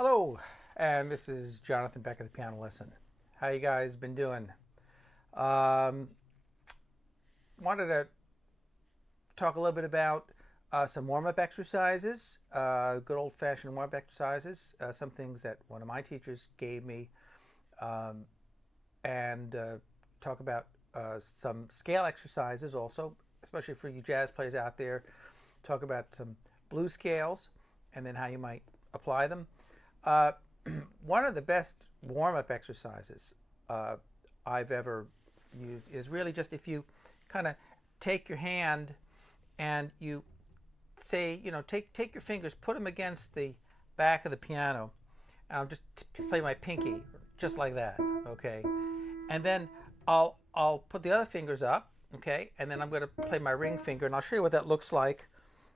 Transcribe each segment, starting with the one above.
Hello, and this is Jonathan Beck of the Piano Lesson. How you guys been doing? Um, Wanted to talk a little bit about some warm-up exercises, good old-fashioned warm-up exercises, some things that one of my teachers gave me, um, and talk about some scale exercises also, especially for you jazz players out there. Talk about some blues scales and then how you might apply them. Uh, One of the best warm-up exercises I've ever used is really just if you kind of take your hand and you say, take your fingers, put them against the back of the piano, and I'll just play my pinky just like that, okay? And then I'll put the other fingers up, okay? And then I'm going to play my ring finger, and I'll show you what that looks like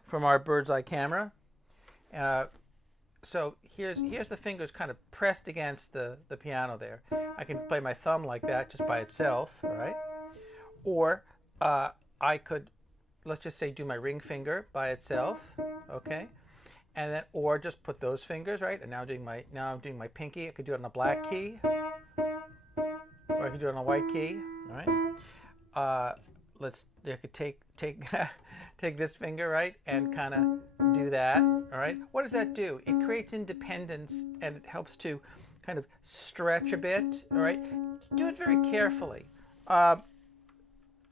from our bird's eye camera. Uh, so here's the fingers kind of pressed against the piano there. I can play my thumb like that just by itself, all right? Or I could, let's just say, do my ring finger by itself, okay? And then, or just put those fingers, right? And now I'm doing my pinky. I could do it on a black key, or I could do it on a white key, all right? I could take take this finger, right, and kind of do that, all right? What does that do? It creates independence, and it helps to kind of stretch a bit, all right? Do it very carefully.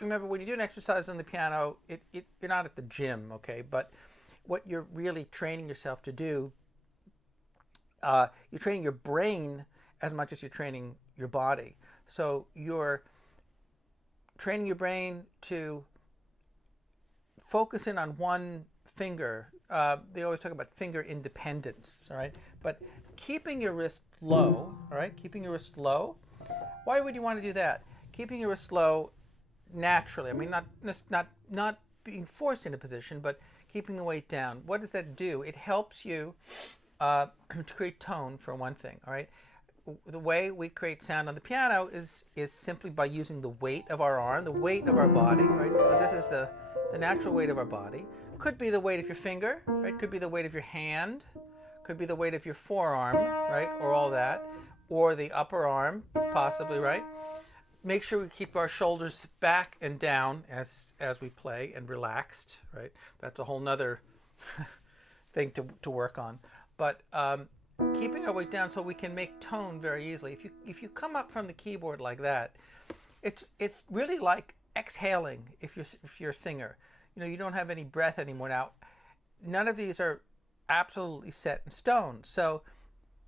Remember, when you do an exercise on the piano, you're not at the gym, okay? But what you're really training yourself to do, you're training your brain as much as you're training your body. So you're training your brain to focus in on one finger. They always talk about finger independence, all right? But keeping your wrist low, all right? Keeping your wrist low. Why would you want to do that? Keeping your wrist low naturally. I mean, not being forced into position, but keeping the weight down. What does that do? It helps you to create tone, for one thing, all right? The way we create sound on the piano is simply by using the weight of our arm, the weight of our body, right? So this is the natural weight of our body. Could be the weight of your finger, right? Could be the weight of your hand. Could be the weight of your forearm, right? Or all that. Or the upper arm, possibly, right? Make sure we keep our shoulders back and down as we play and relaxed, right? That's a whole nother thing to work on. But keeping our weight down so we can make tone very easily. If you come up from the keyboard like that, it's really like exhaling if you're a singer. You don't have any breath anymore. Now, none of these are absolutely set in stone. So,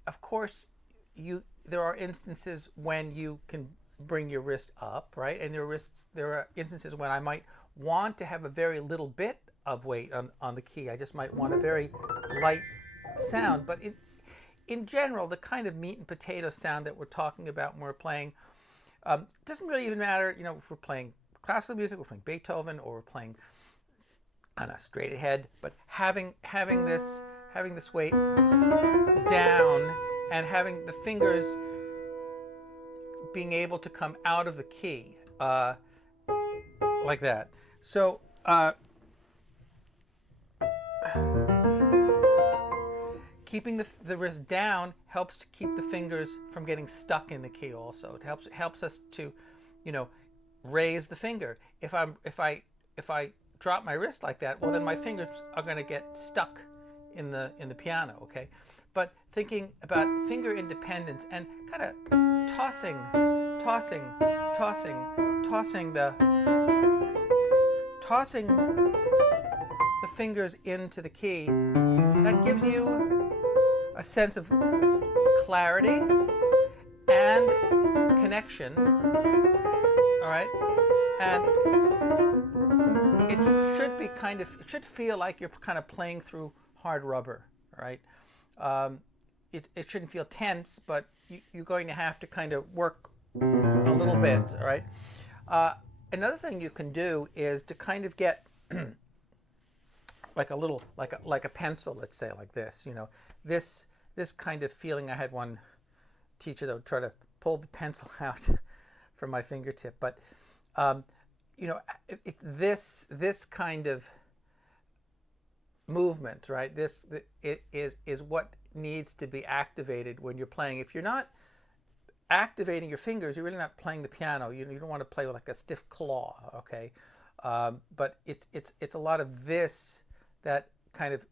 of course, there are instances when you can bring your wrist up, right? And there are instances when I might want to have a very little bit of weight on the key. I just might want a very light sound. But in general, the kind of meat and potato sound that we're talking about when we're playing doesn't really even matter. If we're playing classical music, we're playing Beethoven, or we're playing on a straight ahead. But having this weight down and having the fingers being able to come out of the key like that. So keeping the wrist down helps to keep the fingers from getting stuck in the key. Also, it helps us to, raise the finger. If I drop my wrist like that, well, then my fingers are going to get stuck in the piano. Okay, but thinking about finger independence and kind of tossing the fingers into the key, that gives you a sense of clarity and connection, all right? And it should feel like you're kind of playing through hard rubber, all right? It shouldn't feel tense, but you're going to have to kind of work a little bit, all right? Another thing you can do is to kind of get like a pencil, let's say, like this. This kind of feeling. I had one teacher that would try to pull the pencil out from my fingertip, but it's this kind of movement, right? It is what needs to be activated when you're playing. If you're not activating your fingers, you're really not playing the piano. You don't want to play with like a stiff claw, okay? But it's a lot of this that kind of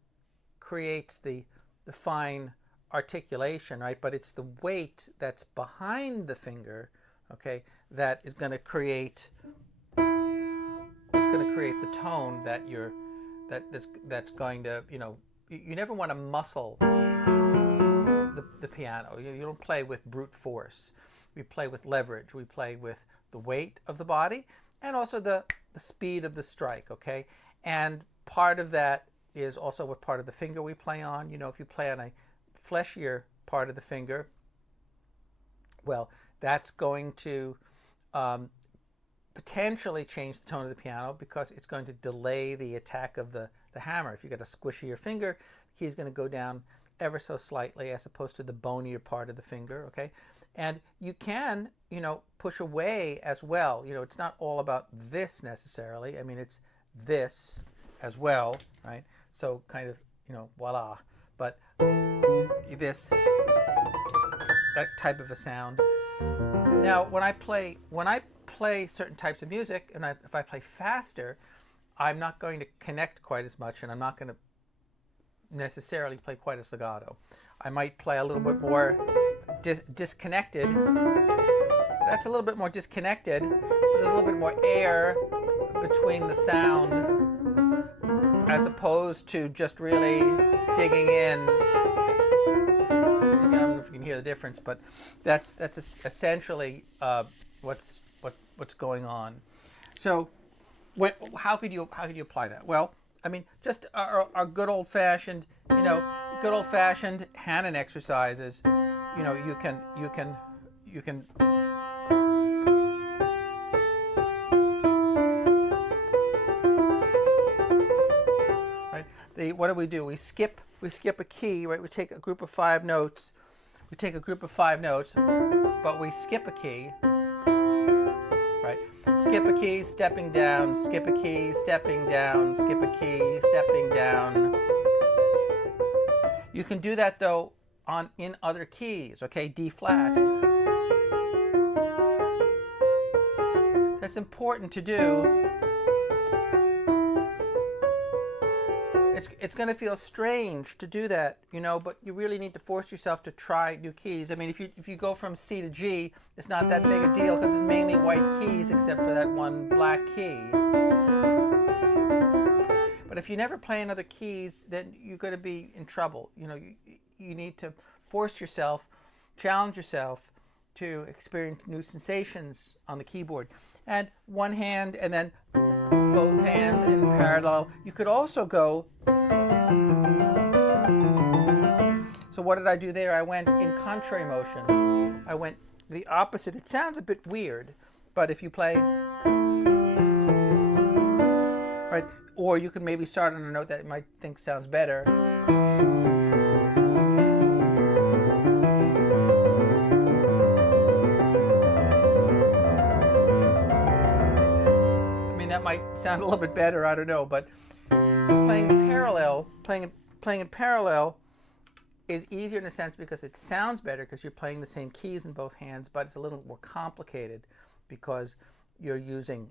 creates the fine articulation, right? But it's the weight that's behind the finger, okay, that is going to create the tone that that's going to, you never want to muscle the piano. You don't play with brute force. We play with leverage. We play with the weight of the body and also the speed of the strike, okay? And part of that is also what part of the finger we play on. If you play on a fleshier part of the finger, well, that's going to potentially change the tone of the piano because it's going to delay the attack of the hammer. If you've got a squishier finger, the key is going to go down ever so slightly as opposed to the bonier part of the finger, okay? And you can, push away as well. It's not all about this necessarily. I mean, it's this as well, right? So kind of, voila. But this, that type of a sound. Now, when I play certain types of music, and if I play faster, I'm not going to connect quite as much, and I'm not going to necessarily play quite as legato. I might play a little bit more disconnected. That's a little bit more disconnected. There's a little bit more air between the sound as opposed to just really digging in. I don't know if you can hear the difference, but that's essentially what's going on. So, how could you apply that? Well, I mean, just our good old fashioned, Hanon exercises. You can. Right? What do? We skip a key, right? We take a group of 5 notes. But we skip a key. Right? Skip a key, stepping down, skip a key, stepping down, skip a key, stepping down. You can do that though in other keys, okay? D flat. That's important to do. It's going to feel strange to do that, but you really need to force yourself to try new keys. I mean, if you go from C to G, it's not that big a deal because it's mainly white keys except for that one black key. But if you never play in other keys, then you're going to be in trouble. You need to force yourself, challenge yourself to experience new sensations on the keyboard. And one hand and then both hands in parallel. You could also go. So what did I do there? I went in contrary motion. I went the opposite. It sounds a bit weird, but if you play, right, or you could maybe start on a note that you might think sounds better. That might sound a little bit better, I don't know, but playing in parallel is easier in a sense because it sounds better because you're playing the same keys in both hands, but it's a little more complicated because you're using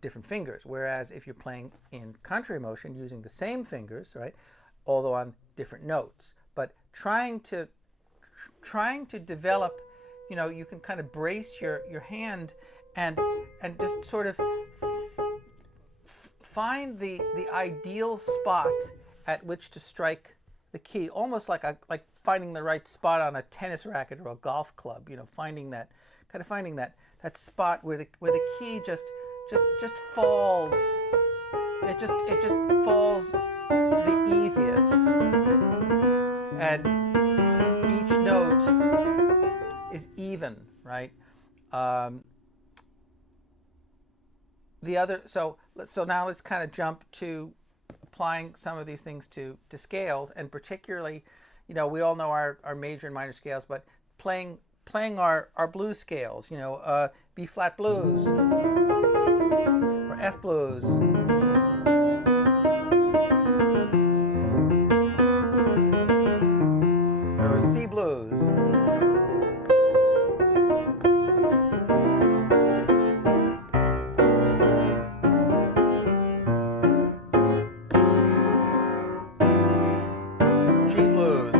different fingers. Whereas if you're playing in contrary motion using the same fingers, right, although on different notes, but trying to develop, you can kind of brace your hand and just sort of find the ideal spot at which to strike the key, almost like finding the right spot on a tennis racket or a golf club. Finding that spot where the key just falls. It just falls the easiest, and each note is even, right? So now let's kind of jump to applying some of these things to scales, and particularly, we all know our major and minor scales, but playing our blues scales, B flat blues or F blues. G blues.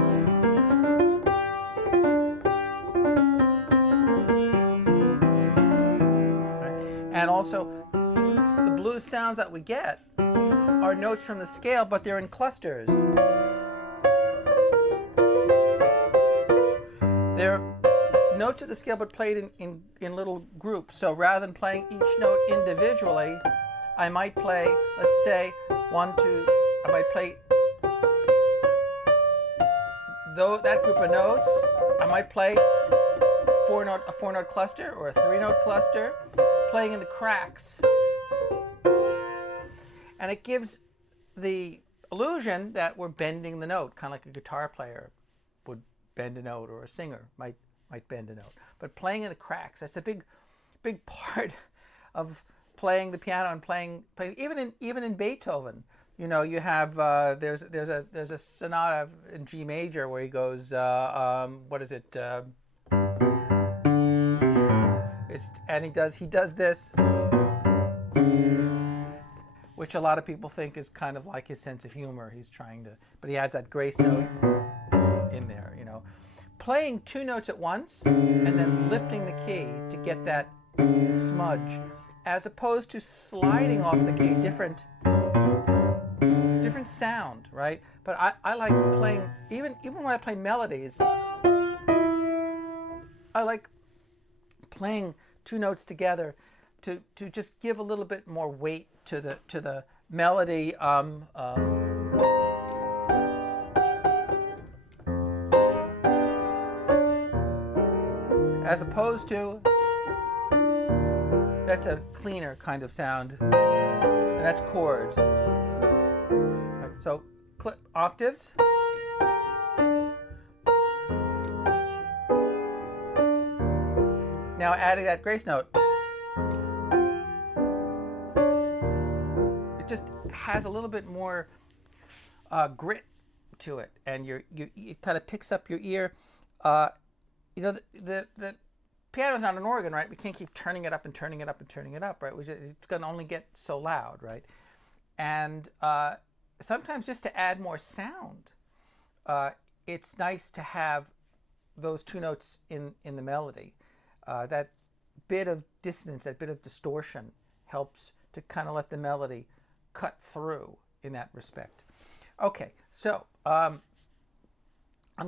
Right? And also, the blues sounds that we get are notes from the scale, but they're in clusters. They're notes of the scale, but played in little groups. So rather than playing each note individually, I might play, let's say, 1, 2, I might play that group of notes. I might play a 4-note cluster or a 3-note cluster, playing in the cracks. And it gives the illusion that we're bending the note, kind of like a guitar player would bend a note, or a singer might bend a note. But playing in the cracks, that's a big part of playing the piano and playing even in Beethoven. You know, you have there's a sonata in G major where he goes what is it? He does this, which a lot of people think is kind of like his sense of humor. He's trying to, but he has that grace note in there. You know, playing 2 notes at once and then lifting the key to get that smudge, as opposed to sliding off the key, different sound, right? But I like playing, even when I play melodies, I like playing 2 notes together to just give a little bit more weight to the melody. As opposed to, that's a cleaner kind of sound, and that's chords. Right, so octaves. Now adding that grace note, it just has a little bit more grit to it, and it kind of picks up your ear. You know, the piano's not an organ, right? We can't keep turning it up and turning it up and turning it up, right? It's going to only get so loud, right? And sometimes just to add more sound, it's nice to have those 2 notes in the melody. That bit of dissonance, that bit of distortion helps to kind of let the melody cut through in that respect. Okay, so I'm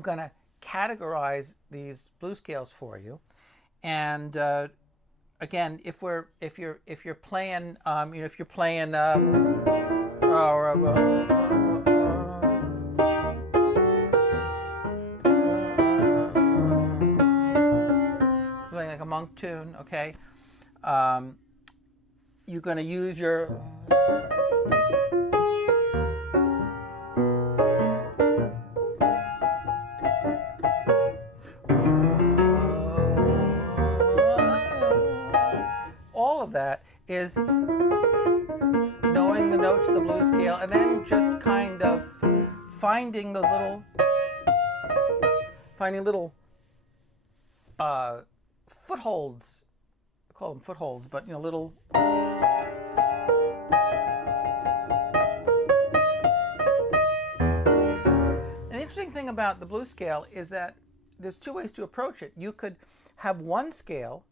going to categorize these blues scales for you, and again, if you're playing, if you're playing playing like a monk tune, okay, you're going to use your all of that is knowing the notes of the blues scale, and then just kind of finding little footholds. I call them footholds, but you know, little An interesting thing about the blues scale is that there's 2 ways to approach it. You could have one scale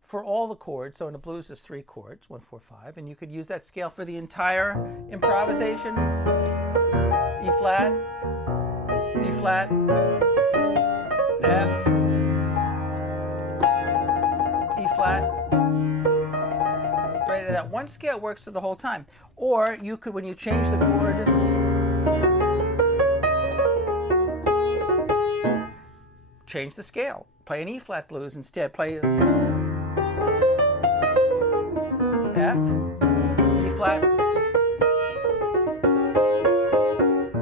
for all the chords. So in the blues, there's 3 chords, 1, 4, 5, and you could use that scale for the entire improvisation. E flat, B flat, F, E flat. Right, and that one scale works for the whole time. Or you could, when you change the chord, change the scale. Play an E flat blues instead. Play F, E flat,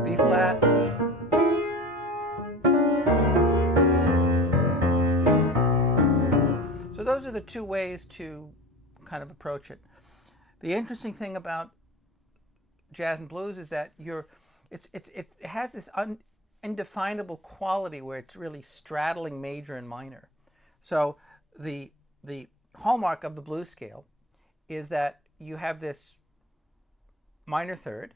B flat. So those are the 2 ways to kind of approach it. The interesting thing about jazz and blues is that it has this indefinable quality where it's really straddling major and minor. So the hallmark of the blues scale is that you have this minor third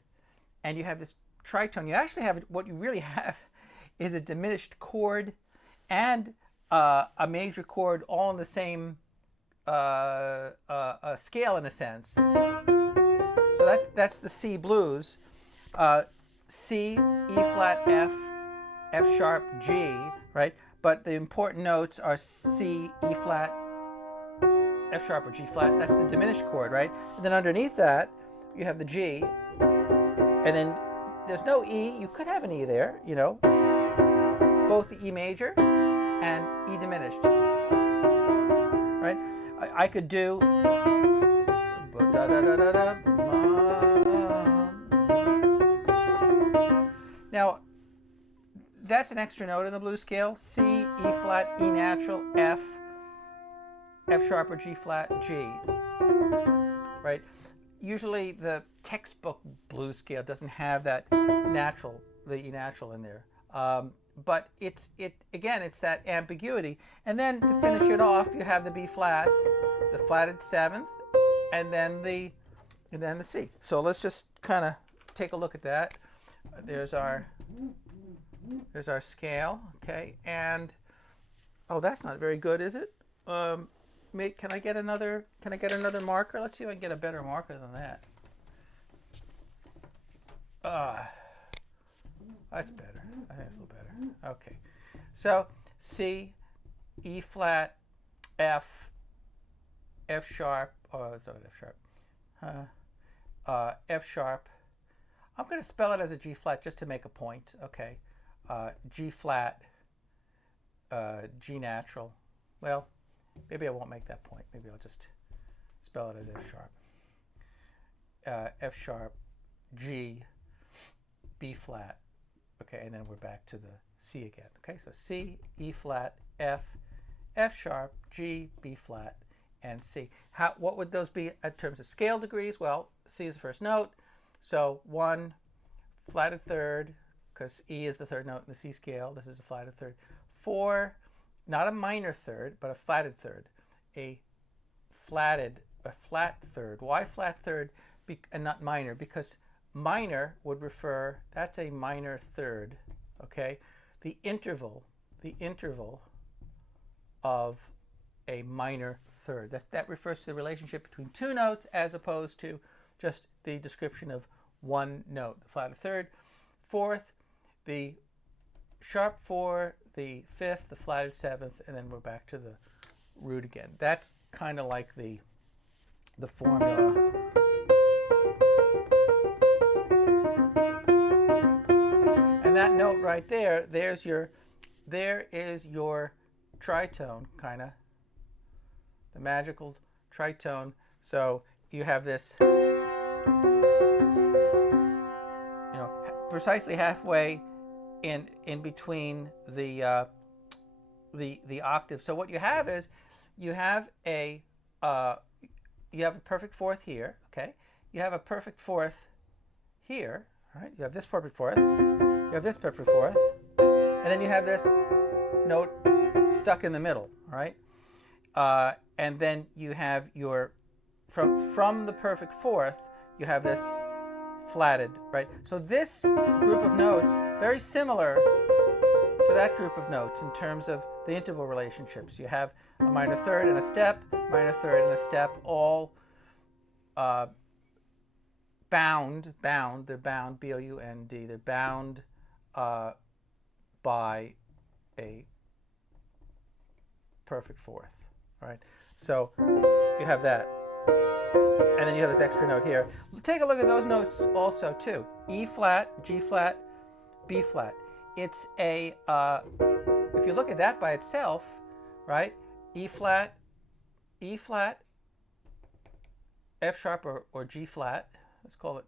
and you have this tritone, you actually have, what you really have is a diminished chord and a major chord all in the same scale in a sense. So that's the C blues. C, E flat, F, F sharp, G, right? But the important notes are C, E flat, F sharp, or G flat. That's the diminished chord, right? And then underneath that, you have the G, and then there's no E. You could have an E there, you know, both the E major and E diminished, right? I could do now. That's an extra note in the blues scale. C, E flat, E natural, F, F sharp or G flat, G, right? Usually the textbook blues scale doesn't have that natural, the E natural in there. But it's that ambiguity. And then to finish it off, you have the B flat, the flatted seventh, and then the C. So let's just kind of take a look at that. There's our scale, okay? And oh, that's not very good, is it? Can I get another marker? Let's see if I can get a better marker than that. That's better. I think it's a little better. Okay. So C, E flat, F, F sharp. Oh, it's not F sharp. F sharp. I'm going to spell it as a G flat just to make a point. Okay. G flat, G natural. Well, maybe I won't make that point. Maybe I'll just spell it as F sharp. F sharp, G, B flat. Okay, and then we're back to the C again. Okay, so C, E flat, F, F sharp, G, B flat, and C. What would those be in terms of scale degrees? Well, C is the first note. So 1, flatted third, because E is the third note in the C scale. This is a flatted third. 4, not a minor third, but a flatted third. A flat third. Why flat third and not minor? Because minor would refer, that's a minor third, okay? The interval of a minor third. That refers to the relationship between two notes as opposed to just the description of one note. The flatted third. Fourth, the sharp 4, the fifth, the flatted seventh, and then we're back to the root again. That's kind of like the formula. And that note right there, there is your tritone, kind of, the magical tritone. So you have this, precisely halfway in between the octaves. So what you have is you have a perfect fourth here, okay? You have a perfect fourth here, right? You have this perfect fourth. You have this perfect fourth, and then you have this note stuck in the middle, right? And then you have your from the perfect fourth, you have this flatted, right? So this group of notes, very similar to that group of notes in terms of the interval relationships. You have a minor third and a step, minor third and a step, all bound, they're bound, B-O-U-N-D, they're bound by a perfect fourth, right? So you have that. And then you have this extra note here. Take a look at those notes also too. E flat, G flat, B flat. It's a, if you look at that by itself, right? E flat, F sharp or G flat.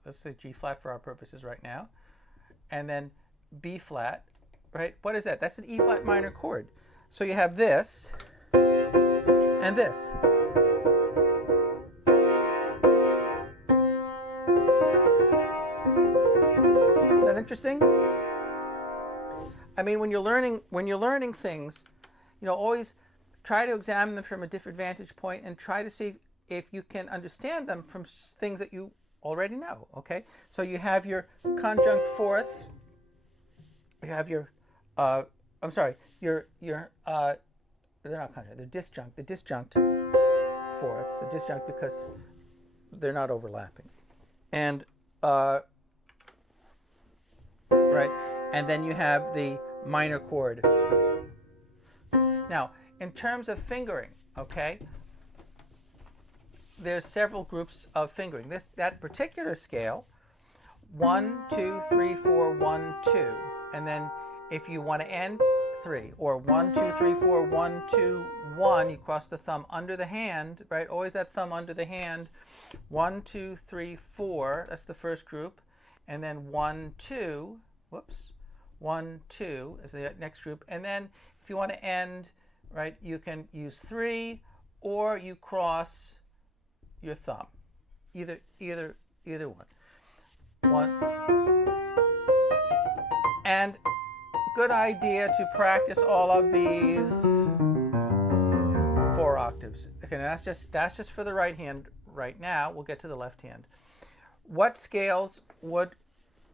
Let's say G flat for our purposes right now. And then B flat, right? What is that? That's an E flat minor chord. So you have this and this. Interesting. I mean, when you're learning things, always try to examine them from a different vantage point and try to see if you can understand them from things that you already know, okay? So you have your conjunct fourths, you have your, I'm sorry, they're not conjunct, they're disjunct, the disjunct fourths, the disjunct because they're not overlapping. And, right, and then you have the minor chord. Now, in terms of fingering, okay, there's several groups of fingering. That particular scale, 1, 2, 3, 4, 1, 2. And then if you want to end 3, or 1, 2, 3, 4, 1, 2, 1, you cross the thumb under the hand, right? Always that thumb under the hand. 1, 2, 3, 4, that's the first group. And then 1, 2, whoops, 1, 2 is the next group. And then if you want to end, right, you can use 3, or you cross your thumb, either one. And good idea to practice all of these 4 octaves. Okay, that's just for the right hand right now. We'll get to the left hand. What scales would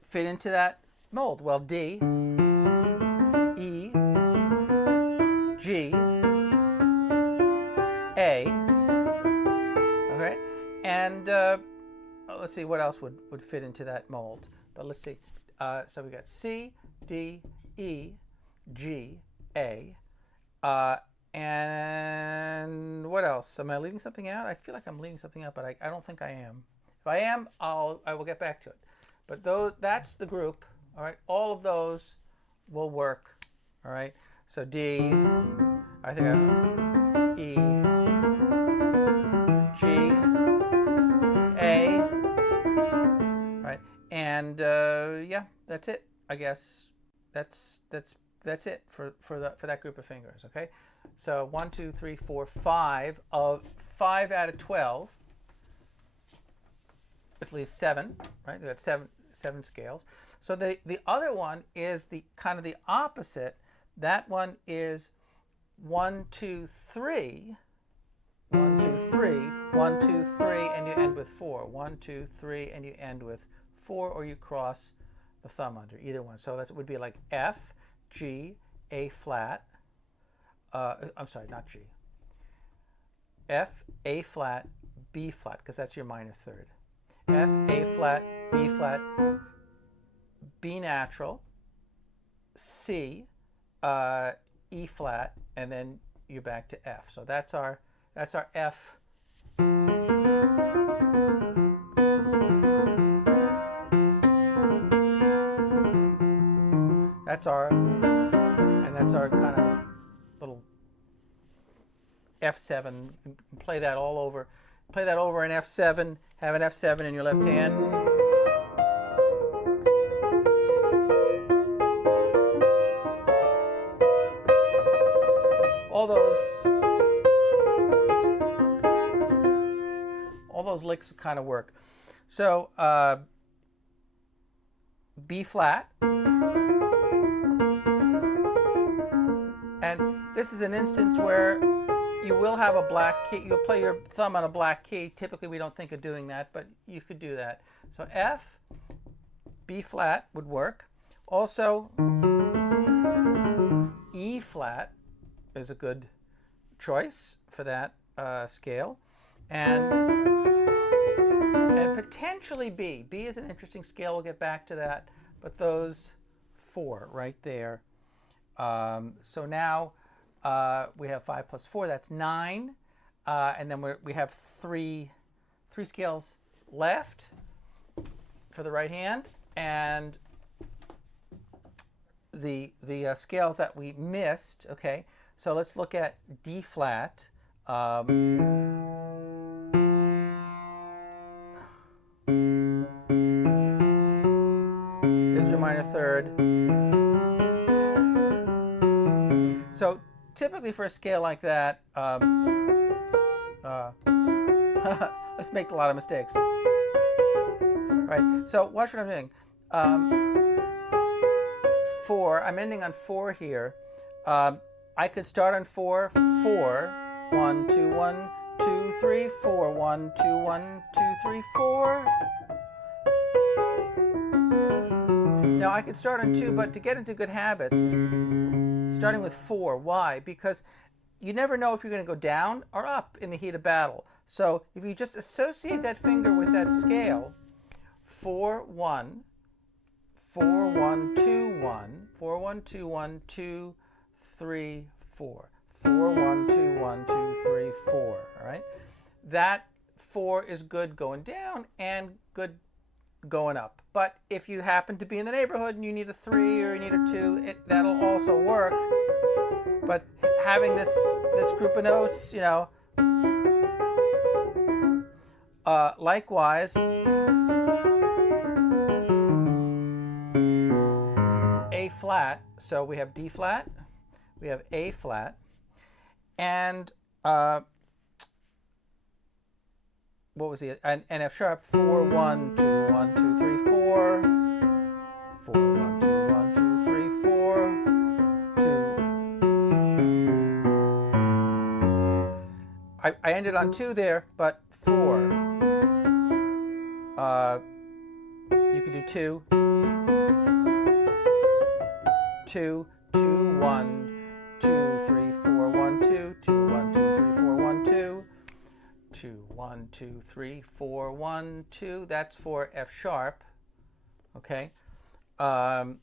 fit into that mold? Well, D, E, G, A. Okay, and let's see what else would fit into that mold. But let's see. So we got C, D, E, G, A, and what else? Am I leaving something out? I feel like I'm leaving something out, but I don't think I am. If I am, I will get back to it. But that's the group. All right, all of those will work. All right. So D, I think E, G, A, right, and yeah, that's it. I guess that's it for that group of fingers. Okay, so 1, 2, 3, 4, 5 out of 12, which leaves 7. Right, we got seven scales. So the other one is the kind of the opposite. That one is 1, 2, 3. 1, 2, 3, 1, 2, 3, and you end with 4. 1, 2, 3, and you end with 4, or you cross the thumb under, either one. So that would be like F, G, A flat. I'm sorry, not G. F, A flat, B flat, because that's your minor third. F, A flat, B natural, C, E flat, and then you're back to F. So that's our F. That's our kind of little F7. You can play that all over. Play that over an F7. Have an F7 in your left hand. All those licks kind of work. So B flat. And this is an instance where you will have a black key. You'll play your thumb on a black key. Typically, we don't think of doing that, but you could do that. So F, B flat would work. Also, E flat is a good choice for that scale. And potentially B. B is an interesting scale. We'll get back to that. But those 4 right there. So now we have 5 plus 4. That's 9. And then we have three scales left for the right hand. And the scales that we missed. Okay. So let's look at D flat. Is your minor third. So typically for a scale like that, let's make a lot of mistakes. Right. So watch what I'm doing. 4. I'm ending on 4 here. I could start on 4. 4. 1, 2, 1, 2, 3, 4. 1, 2, 1, 2, 3, 4. Now I could start on 2, but to get into good habits, starting with 4. Why? Because you never know if you're going to go down or up in the heat of battle. So if you just associate that finger with that scale, 4, 1, 4, 1, 2, 1, 4, 1, 2, 1, 2, 3, 4, 4, 1, 2, 1, 2, 3, 4. All right, that 4 is good going down and good going up. But if you happen to be in the neighborhood and you need a 3 or you need a 2, that'll also work. But having this group of notes, you know, likewise, A flat. So we have D flat, we have A flat, and what was the and F sharp? 4, 1, 2, 1, 2, 3, 4. 4, 1, 2, 1, 2, 3, 4. 2. I ended on 2 there, but 4. You could do 2. 2, 2, 1, 2, 3, 4, 1, 2, 2, 1, 2, 3, 4, 1, 2. 2, 1, 2, 3, 4, 1, 2. That's for F sharp. Okay. I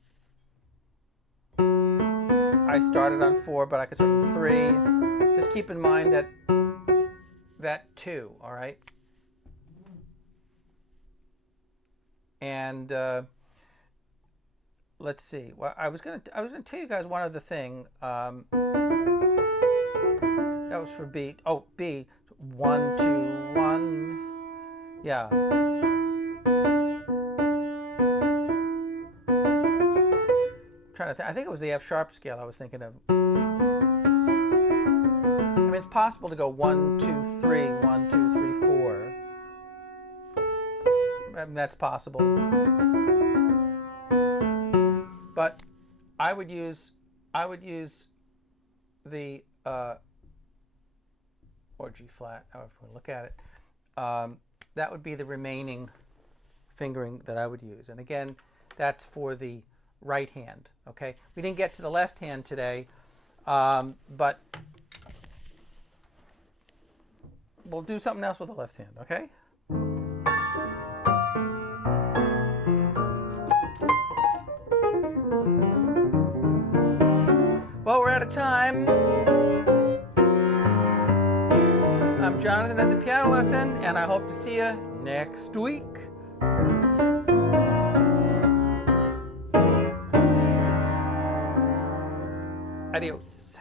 started on 4, but I could start on 3. Just keep in mind that 2. All right. And let's see. Well, I was gonna tell you guys one other thing. That was for B. Oh, B. 1, 2, 1. Yeah. Trying to I think it was the F sharp scale I was thinking of. I mean, it's possible to go 1, 2, 3, 1, 2, 3, 4. I mean, that's possible. But I would use the or G flat, however you look at it. That would be the remaining fingering that I would use. And again, that's for the right hand. Okay, we didn't get to the left hand today, but we'll do something else with the left hand. Okay. Well, we're out of time. I'm Jonathan at the Piano Lesson, and I hope to see you next week. Adios.